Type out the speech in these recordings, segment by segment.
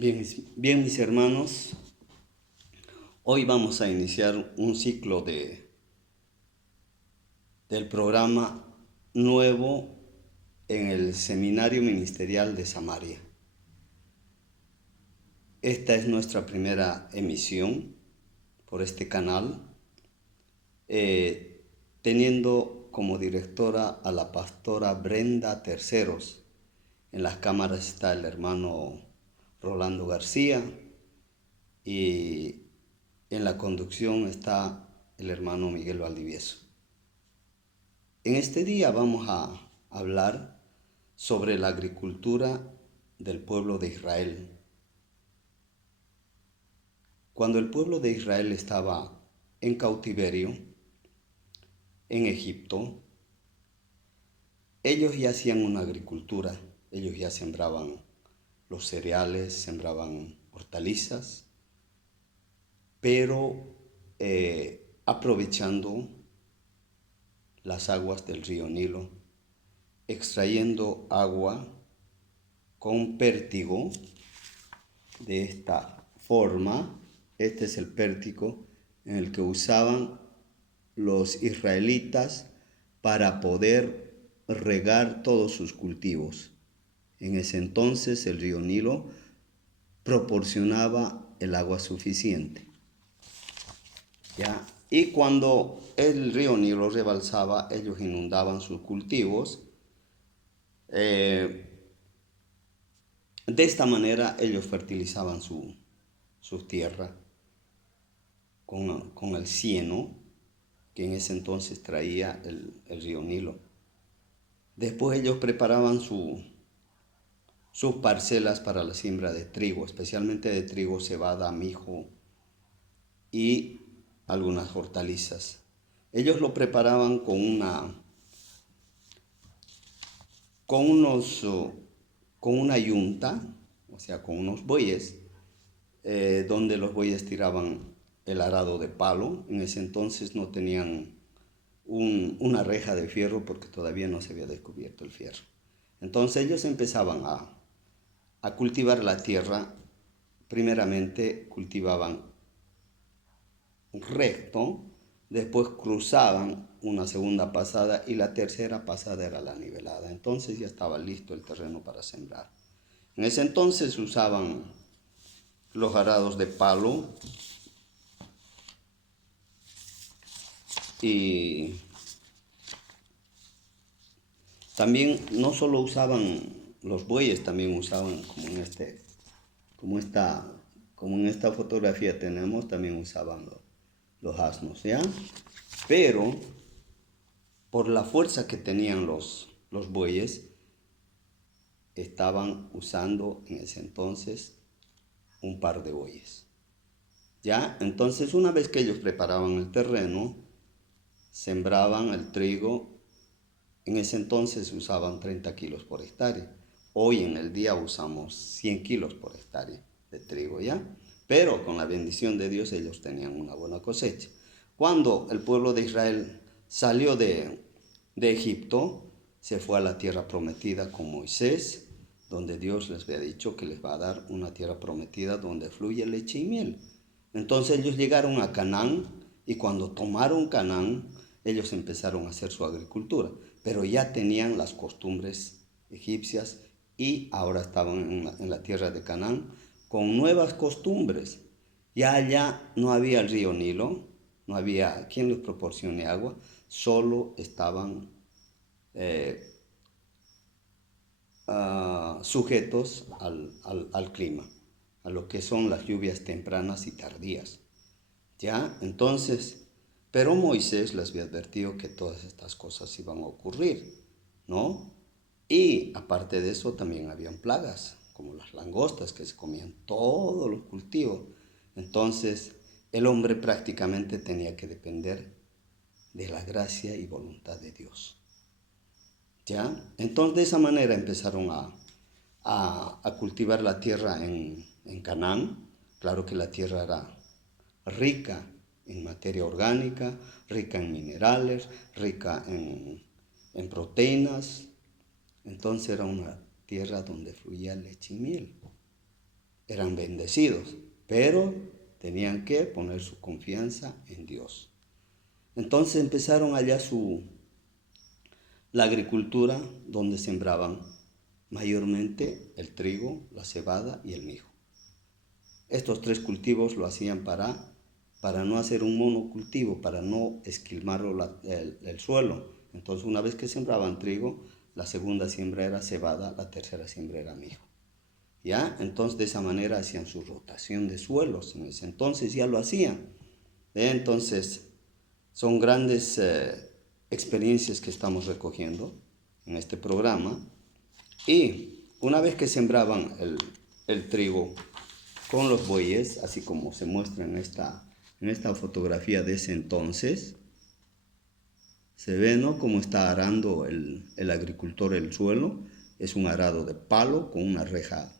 Bien, mis hermanos, hoy vamos a iniciar un ciclo del programa nuevo en el Seminario Ministerial de Samaria. Esta es nuestra primera emisión por este canal, teniendo como directora a la pastora Brenda Terceros. En las cámaras está el hermano Rolando García y en la conducción está el hermano Miguel Valdivieso. En este día vamos a hablar sobre la agricultura del pueblo de Israel. Cuando el pueblo de Israel estaba en cautiverio en Egipto, ellos ya hacían una agricultura, ellos ya sembraban los cereales, sembraban hortalizas, pero aprovechando las aguas del río Nilo, extrayendo agua con pértigo de esta forma. Este es el pértigo en el que usaban los israelitas para poder regar todos sus cultivos. En ese entonces el río Nilo proporcionaba el agua suficiente. ¿Ya? Y cuando el río Nilo rebalsaba, ellos inundaban sus cultivos. De esta manera ellos fertilizaban su tierra con el cieno que en ese entonces traía el río Nilo. Después ellos preparaban sus parcelas para la siembra de trigo, especialmente de trigo, cebada, mijo y algunas hortalizas. Ellos lo preparaban con una yunta, o sea, con unos bueyes, donde los bueyes tiraban el arado de palo. En ese entonces no tenían una reja de fierro porque todavía no se había descubierto el fierro. Entonces ellos empezaban a cultivar la tierra. Primeramente cultivaban recto, después cruzaban una segunda pasada y la tercera pasada era la nivelada. Entonces ya estaba listo el terreno para sembrar. En ese entonces usaban los arados de palo y también no solo usaban los bueyes, también usaban como en esta fotografía tenemos, también usaban los asnos, ¿ya? Pero por la fuerza que tenían los bueyes, estaban usando en ese entonces un par de bueyes, ¿ya? Entonces una vez que ellos preparaban el terreno, sembraban el trigo. En ese entonces usaban 30 kilos por hectárea. Hoy en el día usamos 100 kilos por hectárea de trigo, ¿ya? Pero con la bendición de Dios ellos tenían una buena cosecha. Cuando el pueblo de Israel salió de Egipto, se fue a la tierra prometida con Moisés, donde Dios les había dicho que les va a dar una tierra prometida donde fluye leche y miel. Entonces ellos llegaron a Canaán y cuando tomaron Canaán, ellos empezaron a hacer su agricultura, pero ya tenían las costumbres egipcias y ahora estaban en la tierra de Canaán con nuevas costumbres. Ya allá no había el río Nilo, no había quien les proporcione agua, solo estaban sujetos al clima, a lo que son las lluvias tempranas y tardías. ¿Ya? Entonces, pero Moisés les había advertido que todas estas cosas iban a ocurrir, ¿no? Y aparte de eso también habían plagas, como las langostas que se comían todos los cultivos. Entonces, el hombre prácticamente tenía que depender de la gracia y voluntad de Dios. ¿Ya? Entonces, de esa manera empezaron a cultivar la tierra en Canaán. Claro que la tierra era rica en materia orgánica, rica en minerales, rica en proteínas. Entonces era una tierra donde fluía leche y miel. eran bendecidos, pero tenían que poner su confianza en Dios. Entonces empezaron allá la agricultura, donde sembraban mayormente el trigo, la cebada y el mijo. Estos tres cultivos lo hacían para no hacer un monocultivo, para no esquilmar el suelo. Entonces, una vez que sembraban trigo, la segunda siembra era cebada, la tercera siembra era mijo. ¿Ya? Entonces, de esa manera hacían su rotación de suelos. En ese entonces ya lo hacían. Entonces, son grandes experiencias que estamos recogiendo en este programa. Y una vez que sembraban el trigo con los bueyes, así como se muestra en esta fotografía de ese entonces, se ve, ¿no?, cómo está arando el agricultor el suelo. Es un arado de palo con una reja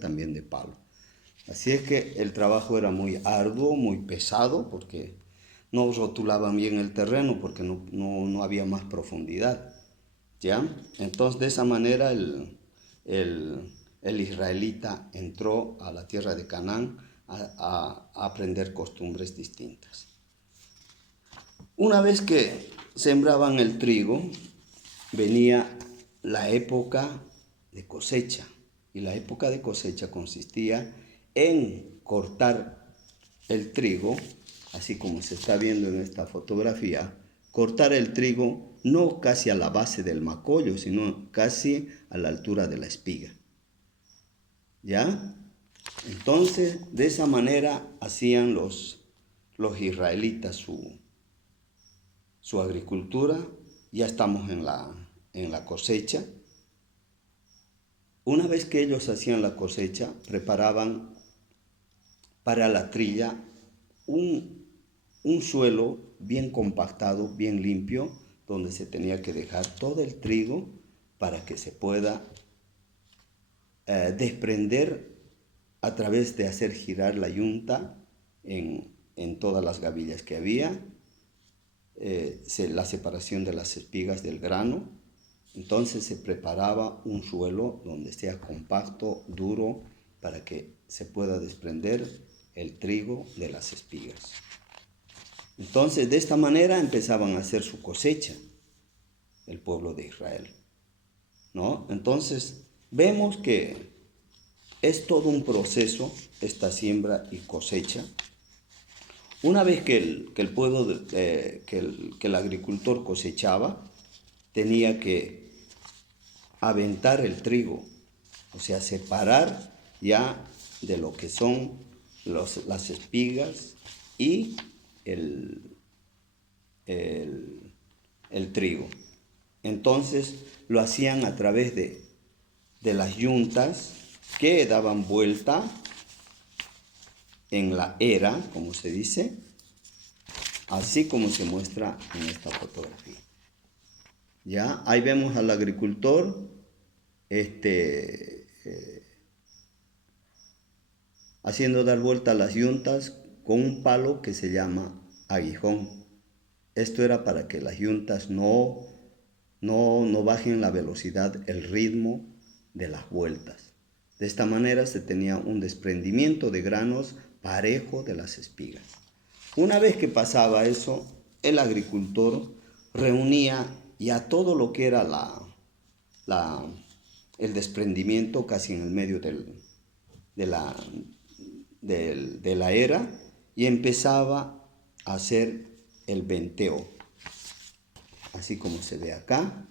también de palo. Así es que el trabajo era muy arduo, muy pesado, porque no rotulaban bien el terreno, porque no había más profundidad, ¿ya? Entonces, de esa manera el israelita entró a la tierra de Canaán a aprender costumbres distintas. Una vez que sembraban el trigo, venía la época de cosecha. Y la época de cosecha consistía en cortar el trigo, así como se está viendo en esta fotografía, cortar el trigo no casi a la base del macollo, sino casi a la altura de la espiga. ¿Ya? Entonces, de esa manera hacían los israelitas su agricultura. Ya estamos en la cosecha. Una vez que ellos hacían la cosecha, preparaban para la trilla un suelo bien compactado, bien limpio, donde se tenía que dejar todo el trigo para que se pueda desprender a través de hacer girar la yunta en todas las gavillas que había, la separación de las espigas del grano. Entonces se preparaba un suelo donde sea compacto, duro, para que se pueda desprender el trigo de las espigas. Entonces, de esta manera empezaban a hacer su cosecha el pueblo de Israel, ¿no? Entonces, vemos que es todo un proceso esta siembra y cosecha. Una vez que el agricultor cosechaba, tenía que aventar el trigo, o sea, separar ya de lo que son las espigas y el trigo. Entonces lo hacían a través de las yuntas que daban vuelta en la era, como se dice, así como se muestra en esta fotografía. ¿Ya? Ahí vemos al agricultor haciendo dar vuelta a las yuntas con un palo que se llama aguijón. Esto era para que las yuntas no bajen la velocidad, el ritmo de las vueltas. De esta manera se tenía un desprendimiento de granos parejo de las espigas. Una vez que pasaba eso, el agricultor reunía ya todo lo que era el desprendimiento casi en el medio de la era, y empezaba a hacer el venteo, así como se ve acá.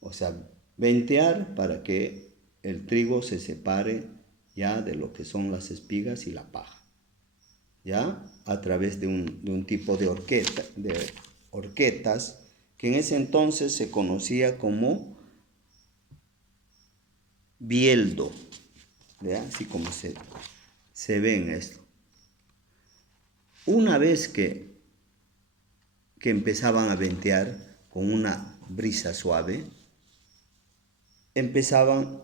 O sea, ventear para que el trigo se separe ya de lo que son las espigas y la paja, ya a través de un tipo de horquetas que en ese entonces se conocía como bieldo, ¿ya? Así como se ve en esto. Una vez que empezaban a ventear con una brisa suave, empezaban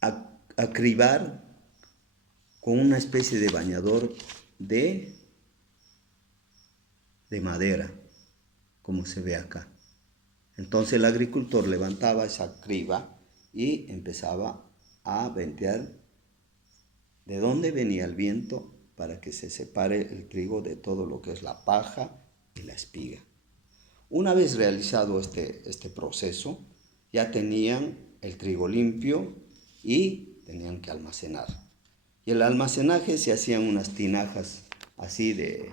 a cribar con una especie de bañador de madera, como se ve acá. Entonces el agricultor levantaba esa criba y empezaba a ventear de dónde venía el viento para que se separe el trigo de todo lo que es la paja y la espiga. Una vez realizado este proceso, ya tenían el trigo limpio y tenían que almacenar. Y el almacenaje se hacían unas tinajas así de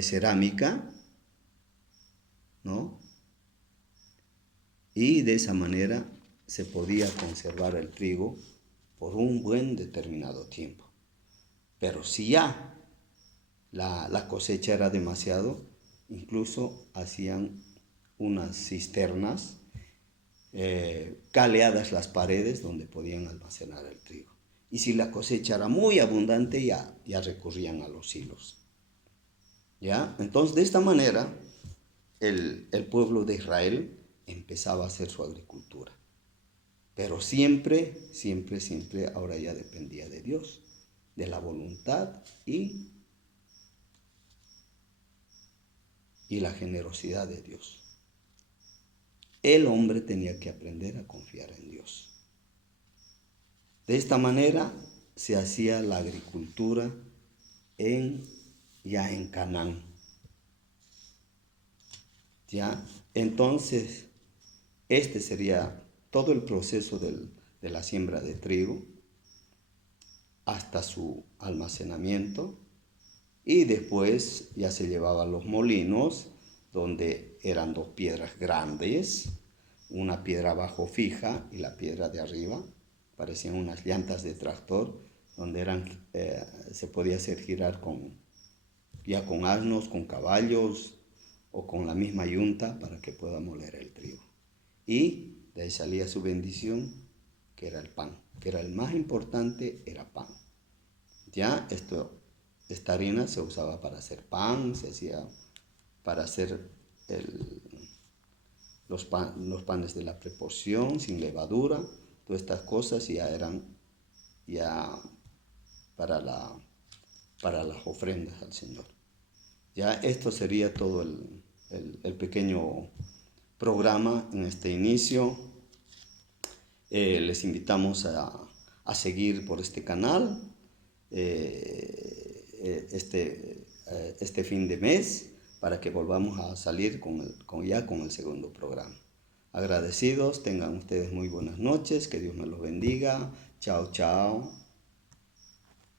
cerámica, ¿no? Y de esa manera se podía conservar el trigo por un buen determinado tiempo. Pero si ya la cosecha era demasiado, incluso hacían unas cisternas, caleadas las paredes donde podían almacenar el trigo. Y si la cosecha era muy abundante, ya recurrían a los silos. ¿Ya? Entonces, de esta manera, el pueblo de Israel empezaba a hacer su agricultura. Pero siempre, siempre, siempre ahora ya dependía de Dios, de la voluntad y la generosidad de Dios. El hombre tenía que aprender a confiar en Dios. De esta manera se hacía la agricultura ya en Canaán. ¿Ya? Entonces, este sería todo el proceso de la siembra de trigo hasta su almacenamiento, y después ya se llevaba a los molinos, donde eran dos piedras grandes, una piedra abajo fija y la piedra de arriba, parecían unas llantas de tractor, donde se podía hacer girar con asnos, con caballos o con la misma yunta para que pueda moler el trigo. Y de ahí salía su bendición, que era el pan, que era el más importante, era pan. Ya esta harina se usaba para hacer pan, se hacía para hacer los panes de la preporción, sin levadura. Todas estas cosas ya eran para las ofrendas al Señor. Ya esto sería todo el pequeño programa en este inicio. Les invitamos a seguir por este canal este fin de mes, para que volvamos a salir con el segundo programa. Agradecidos, tengan ustedes muy buenas noches, que Dios me los bendiga. Chao, chao.